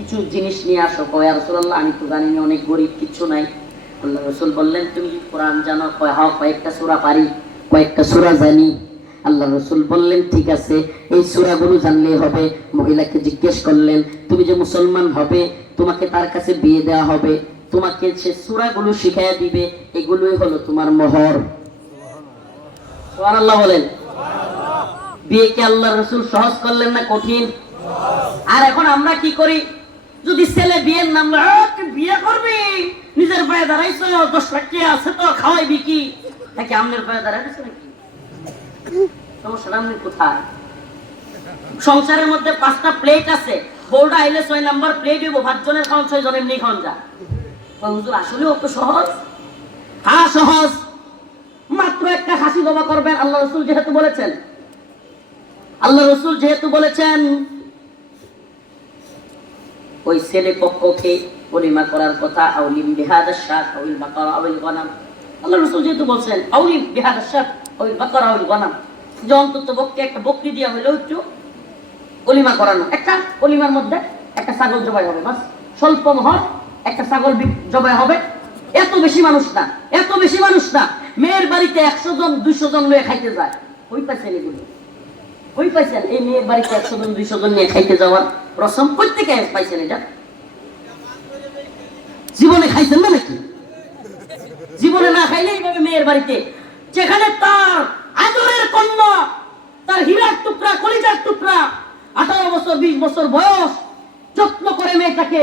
কিছু জিনিস নিয়ে আসো। কয় রসুল্লাহ আমি তো জানি অনেক গরিব, কিচ্ছু নাই। আল্লাহ রসুল বললেন, তুমি কোরআন জানো? কয় হাও কয়েকটা সুরা পারি, কয়েকটা সূরা জানি। আল্লাহ রসুল বললেন, ঠিক আছে, এই সূরাগুলো জানলেই হবে। মহিলাকে জিজ্ঞেস করলেন, তুমি যে মুসলমান হবে, তোমাকে তার কাছে বিয়ে দেওয়া হবে, তোমাকে সে সূরাগুলো শিখাইয়া দিবে, এগুলোই হলো তোমার মোহর। সুবহানাল্লাহ বলেন। বিয়েকে আল্লাহ রসুল সহজ করলেন না কঠিন? আর এখন আমরা কি করি? যদি ছেলে বিয়ের নাম লয়, "আহ, তুই বিয়ে করবি। নিজের পায়ে দাঁড়াইছো দশ লাখ টাকা আছে তো খাওয়াইবি কি? নাকি আমনের পায়ে দাঁড়াইছো নাকি? কোথায়? সংসারের মধ্যে পাঁচটা প্লেট আছে। বউটা আইলে ছয় নাম্বার প্লেট দিব খাওয়ান ছয় জন এমনি খাওয়ান যা। হুজুর আসলে অত সহজ? হ্যাঁ সহজ। মাত্র একটা হাসি জমা করবেন আল্লাহ রসুল যেহেতু বলেছেন। আল্লাহ রসুল যেহেতু বলেছেন ওই ছেলে পক্ষকে পরিমা করার কথা, আউলিম বিহাদার শাক আউল বাকার, আউল গনাম। আল্লাহ রসুল যেহেতু বলছেন, আউলিম বিহাদার শাক আউল বাকার, আউল গনাম, যে অন্তত পক্ষে একটা বকরি দিয়া হইলেও একটু অলিমা করানো। একটা অলিমার মধ্যে একটা ছাগল জবাই হবে, বাস। স্বল্প মহর একটা ছাগল জবাই হবে। এত বেশি মানুষ না, এত বেশি মানুষ না। মেয়ের বাড়িতে একশো জন, দুইশো জন লয়ে খাইতে যায়। ওই পাইছেন এগুলো ওই পাইছেন? এই মেয়ের বাড়িতে একশো জন দুইশো জন নিয়ে খাইতে যাওয়ার রসম প্রত্যেকে পাইছেন এটা? জীবনে খাইছেন না নাকি? জীবনে না খাইলে এইভাবে মেয়ের বাড়িতে, যেখানে তার আদরের কন্যা, তার হীরার টুকরা, কলিজার টুকরা, আঠারো বছর, বিশ বছর বয়স, যত্ন করে মেয়েটাকে,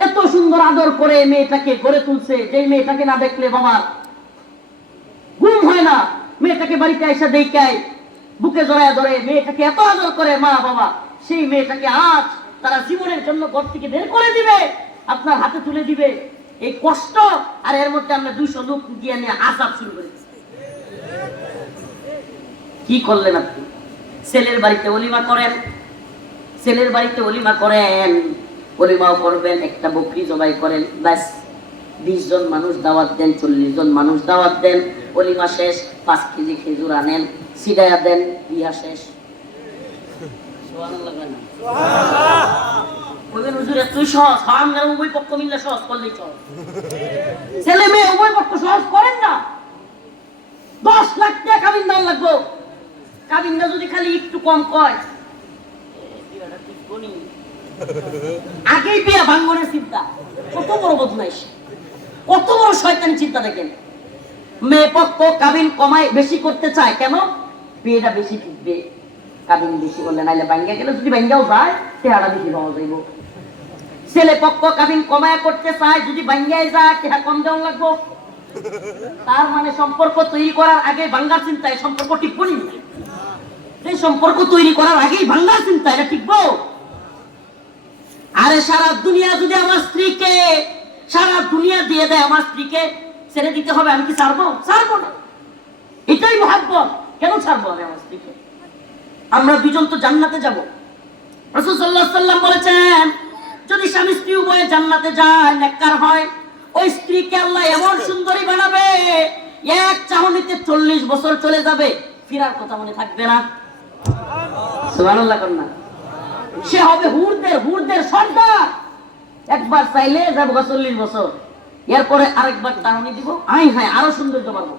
এত সুন্দর আদর করে মেয়েটাকে গড়ে তুলছে যে মেয়েটাকে না দেখলে বাবার ঘুম হয় না, মেয়েটাকে বাড়িতে এসে দেখায় বুকে জড়ায় ধরে মেয়েটাকে এত আদর করে মা বাবা, সেই মেয়েটাকে আজ তারা জীবনের জন্য ঘর থেকে বের করে দিবে, আপনার হাতে তুলে দিবে। এই কষ্ট আর এর মধ্যে আমরা দুইশো লোক দিয়ে নিয়ে আসাব শুরু করে কি করলেন আপনি? ছেলের বাড়িতে অলিমা করেন, ছেলের বাড়িতে অলিমা করেন, অলিমাও করবেন, একটা বকরি জবাই করেন, ব্যাস। বিশ জন মানুষ দাওয়াত দেন চল্লিশ জন মানুষ দাওয়াত দেন অলিমা শেষ পাঁচ কেজি খেজুর আনেন সিডায়া দেন বিয়া শেষ। ছেলে মেয়ে উভয় পক্ষ সহজ করেন না। দশ লাখ টাকা কাবিন দাম লাগবো। কাবিনটা যদি খালি একটু কম কয়। আগেই বিয়া ভাঙ্গনের চিন্তা কত বড় বদমাইশ। কত বড় শয়তানি চিন্তা দেখেন। মেয়ে পক্ষ কাবিন কমাই বেশি করতে চায়, কেন? বিয়েটা বেশি টিকবে। কাবিন বেশি করলে নাইলে ভাঙ্গা গেলে যদি ভাঙ্গাও যায়, চেহারা বেশি পাওয়া যাইব। ছেলে পক্ষ কাবিন কমায় করতে চায়, যদি ভাঙ্গাই যায়, চেহারা কম দেওয়া লাগবো। তার মানে সম্পর্ক তৈরি করার আগে ভাঙ্গার চিন্তায় সম্পর্ক টিকবো নি? এই সম্পর্ক তৈরি করার আগেই ভাঙ্গার চিন্তা এটা টিকবো। আরে সারা দুনিয়া যদি আমার স্ত্রীকে দুনিয়া দিয়ে দেয়, আমার স্ত্রীকে ছেড়ে দিতে হবে, আমি কি ছাড়বো? ছাড়বো না। এটাই মহাব্বত। কেন ছাড়বো আমি আমার স্ত্রীকে? আমরা দুজন তো জান্নাতে যাব। রাসূল আলাইহি সাল্লাম বলেছেন, যদি স্বামী স্ত্রী উভয়ে জান্নাতে যায়, নেককার হয়, ওই স্ত্রীকে আল্লাহ এমন সুন্দরী বানাবে, এক চাহনিতে চল্লিশ বছর চলে যাবে, ফিরার কথা মনে থাকবে না। সে হবে হুরদের হুরদের সর্দার একবার চাইলে যাব চল্লিশ বছর। এরপরে আরেকবার টাউনি দিব। আই হ্যাঁ আরও সৌন্দর্য পাবো